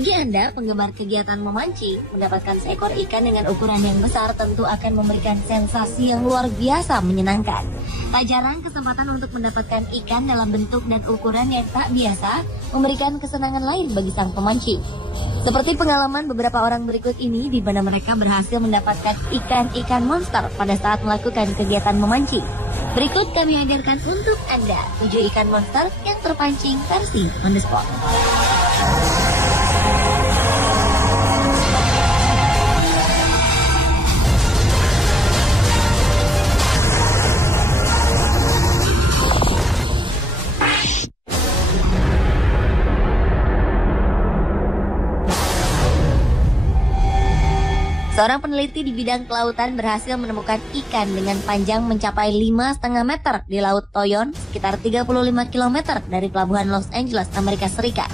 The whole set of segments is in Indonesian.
Bagi Anda penggemar kegiatan memancing, mendapatkan seekor ikan dengan ukuran yang besar tentu akan memberikan sensasi yang luar biasa menyenangkan. Tak jarang kesempatan untuk mendapatkan ikan dalam bentuk dan ukuran yang tak biasa memberikan kesenangan lain bagi sang pemancing. Seperti pengalaman beberapa orang berikut ini di mana mereka berhasil mendapatkan ikan-ikan monster pada saat melakukan kegiatan memancing. Berikut kami hadirkan untuk Anda 7 ikan monster yang terpancing versi on the spot. Seorang peneliti di bidang kelautan berhasil menemukan ikan dengan panjang mencapai 5,5 meter di Laut Toyon, sekitar 35 km dari pelabuhan Los Angeles, Amerika Serikat.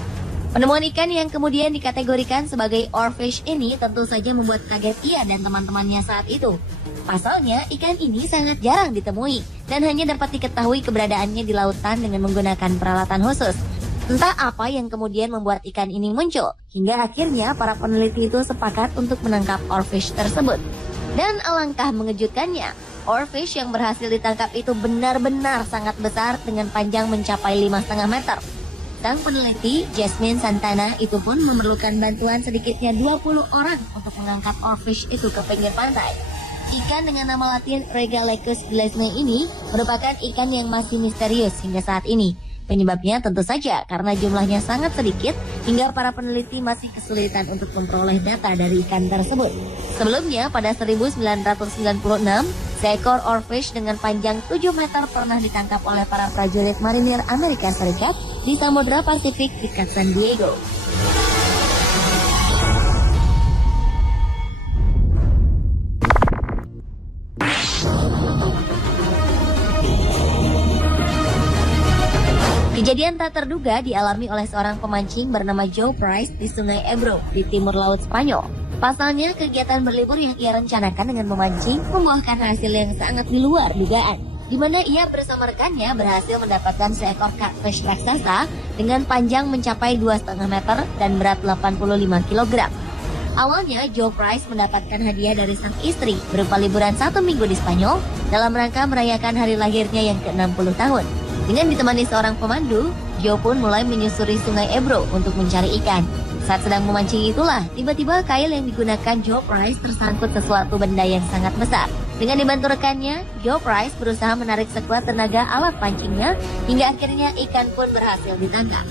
Penemuan ikan yang kemudian dikategorikan sebagai oarfish ini tentu saja membuat kaget ia dan teman-temannya saat itu. Pasalnya, ikan ini sangat jarang ditemui dan hanya dapat diketahui keberadaannya di lautan dengan menggunakan peralatan khusus. Entah apa yang kemudian membuat ikan ini muncul, hingga akhirnya para peneliti itu sepakat untuk menangkap oarfish tersebut. Dan alangkah mengejutkannya, oarfish yang berhasil ditangkap itu benar-benar sangat besar dengan panjang mencapai 5,5 meter. Sang peneliti, Jasmine Santana, itu pun memerlukan bantuan sedikitnya 20 orang untuk mengangkat oarfish itu ke pinggir pantai. Ikan dengan nama latin Regalecus glesne ini merupakan ikan yang masih misterius hingga saat ini. Penyebabnya tentu saja karena jumlahnya sangat sedikit hingga para peneliti masih kesulitan untuk memperoleh data dari ikan tersebut. Sebelumnya pada 1996, seekor oarfish dengan panjang 7 meter pernah ditangkap oleh para prajurit marinir Amerika Serikat di Samudra Pasifik dekat San Diego. Kejadian tak terduga dialami oleh seorang pemancing bernama Joe Price di Sungai Ebro di timur laut Spanyol. Pasalnya, kegiatan berlibur yang ia rencanakan dengan memancing membuahkan hasil yang sangat di luar dugaan, di mana ia bersama rekannya berhasil mendapatkan seekor catfish raksasa dengan panjang mencapai 2,5 meter dan berat 85 kg. Awalnya, Joe Price mendapatkan hadiah dari sang istri berupa liburan 1 minggu di Spanyol dalam rangka merayakan hari lahirnya yang ke-60 tahun. Dengan ditemani seorang pemandu, Joe pun mulai menyusuri Sungai Ebro untuk mencari ikan. Saat sedang memancing itulah, tiba-tiba kail yang digunakan Joe Price tersangkut sesuatu benda yang sangat besar. Dengan dibantu rekannya, Joe Price berusaha menarik sekuat tenaga alat pancingnya, hingga akhirnya ikan pun berhasil ditangkap.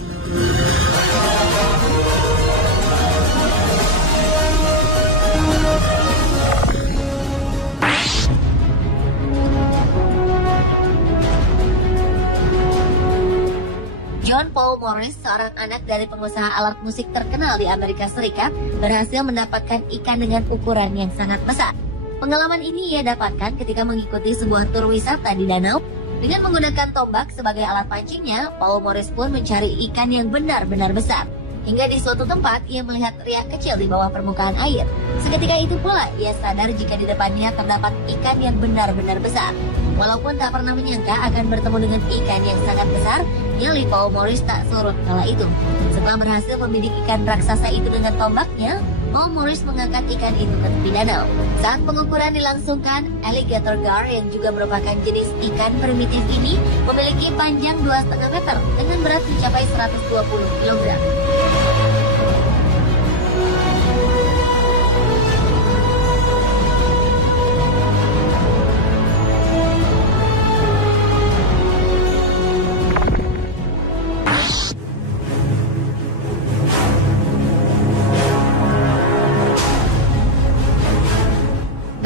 John Paul Morris, seorang anak dari pengusaha alat musik terkenal di Amerika Serikat, berhasil mendapatkan ikan dengan ukuran yang sangat besar. Pengalaman ini ia dapatkan ketika mengikuti sebuah tur wisata di danau. Dengan menggunakan tombak sebagai alat pancingnya, Paul Morris pun mencari ikan yang benar-benar besar. Hingga di suatu tempat, ia melihat riak kecil di bawah permukaan air. Seketika itu pula, ia sadar jika di depannya terdapat ikan yang benar-benar besar. Walaupun tak pernah menyangka akan bertemu dengan ikan yang sangat besar, nyali Paul Morris tak surut kala itu. Setelah berhasil membidik ikan raksasa itu dengan tombaknya, Paul Morris mengangkat ikan itu ke tepi danau. Saat pengukuran dilangsungkan, alligator gar yang juga merupakan jenis ikan primitif ini memiliki panjang 2,5 meter dengan berat mencapai 120 kg.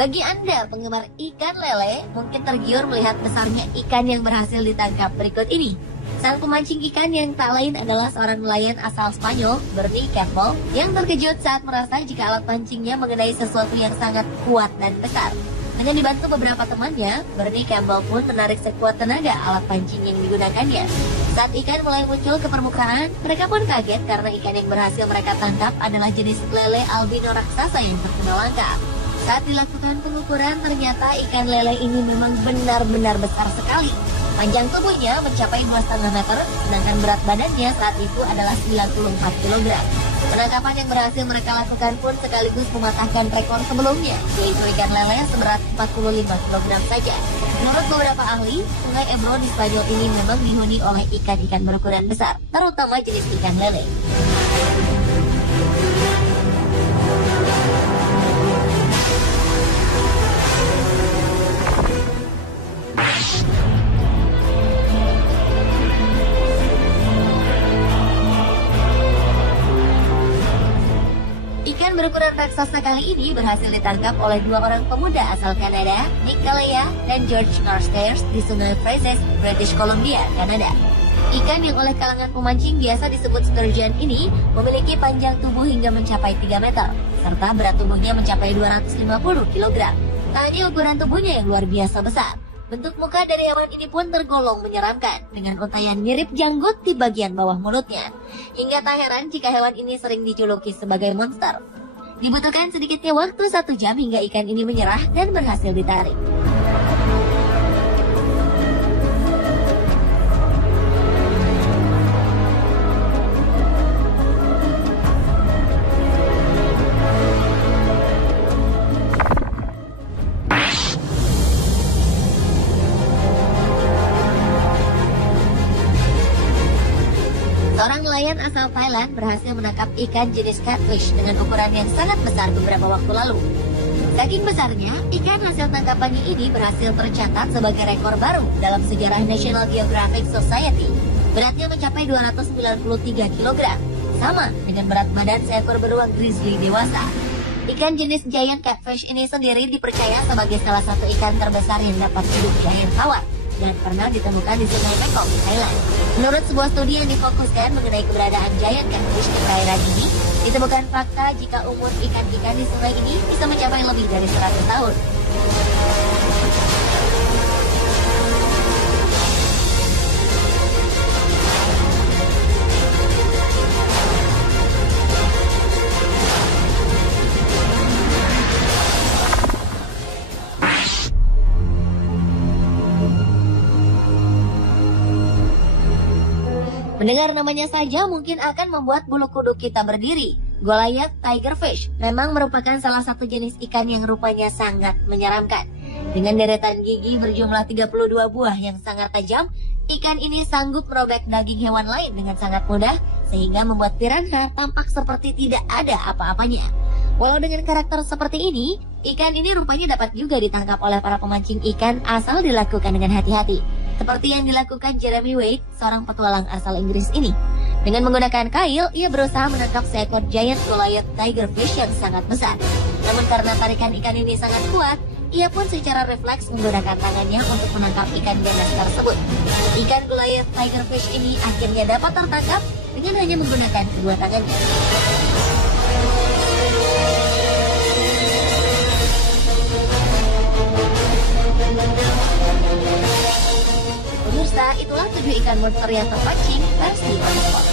Bagi Anda penggemar ikan lele, mungkin tergiur melihat besarnya ikan yang berhasil ditangkap berikut ini. Sang pemancing ikan yang tak lain adalah seorang nelayan asal Spanyol, Bernie Campbell, yang terkejut saat merasa jika alat pancingnya mengenai sesuatu yang sangat kuat dan besar. Dengan dibantu beberapa temannya, Bernie Campbell pun menarik sekuat tenaga alat pancing yang digunakannya. Saat ikan mulai muncul ke permukaan, mereka pun kaget karena ikan yang berhasil mereka tangkap adalah jenis lele albino raksasa yang terkenal langka. Saat dilakukan pengukuran, ternyata ikan lele ini memang benar-benar besar sekali. Panjang tubuhnya mencapai 2,5 meter, sedangkan berat badannya saat itu adalah 94 kg. Penangkapan yang berhasil mereka lakukan pun sekaligus mematahkan rekor sebelumnya, yaitu ikan lele seberat 45 kg saja. Menurut beberapa ahli, Sungai Ebro di Spanyol ini memang dihuni oleh ikan-ikan berukuran besar, terutama jenis ikan lele. Ikan berukuran raksasa kali ini berhasil ditangkap oleh dua orang pemuda asal Kanada, Nick Galea dan George Carstairs di Sungai Fraser, British Columbia, Kanada. Ikan yang oleh kalangan pemancing biasa disebut sturgeon ini memiliki panjang tubuh hingga mencapai 3 meter, serta berat tubuhnya mencapai 250 kg. Tak hanya ukuran tubuhnya yang luar biasa besar, bentuk muka dari hewan ini pun tergolong menyeramkan, dengan untaian mirip janggut di bagian bawah mulutnya. Hingga tak heran jika hewan ini sering dijuluki sebagai monster. Dibutuhkan sedikitnya waktu 1 jam hingga ikan ini menyerah dan berhasil ditarik. Seorang nelayan asal Thailand berhasil menangkap ikan jenis catfish dengan ukuran yang sangat besar beberapa waktu lalu. Saking besarnya, ikan hasil tangkapannya ini berhasil tercatat sebagai rekor baru dalam sejarah National Geographic Society. Beratnya mencapai 293 kg, sama dengan berat badan seekor beruang grizzly dewasa. Ikan jenis giant catfish ini sendiri dipercaya sebagai salah satu ikan terbesar yang dapat hidup di air tawar dan pernah ditemukan di Sungai Mekong, Thailand. Menurut sebuah studi yang difokuskan mengenai keberadaan giant catfish di perairan ini, ditemukan fakta jika umur ikan-ikan di sungai ini bisa mencapai lebih dari 100 tahun. Mendengar namanya saja mungkin akan membuat bulu kuduk kita berdiri. Goliath tigerfish memang merupakan salah satu jenis ikan yang rupanya sangat menyeramkan. Dengan deretan gigi berjumlah 32 buah yang sangat tajam, ikan ini sanggup merobek daging hewan lain dengan sangat mudah, sehingga membuat piranha tampak seperti tidak ada apa-apanya. Walau dengan karakter seperti ini, ikan ini rupanya dapat juga ditangkap oleh para pemancing ikan asal dilakukan dengan hati-hati. Seperti yang dilakukan Jeremy Wade, seorang petualang asal Inggris ini. Dengan menggunakan kail, ia berusaha menangkap seekor giant Goliath tigerfish yang sangat besar. Namun karena tarikan ikan ini sangat kuat, ia pun secara refleks menggunakan tangannya untuk menangkap ikan ganas tersebut. Ikan Goliath tigerfish ini akhirnya dapat tertangkap dengan hanya menggunakan kedua tangannya. Pemirsa, itulah 7 ikan monster yang terpancing versi on the spot.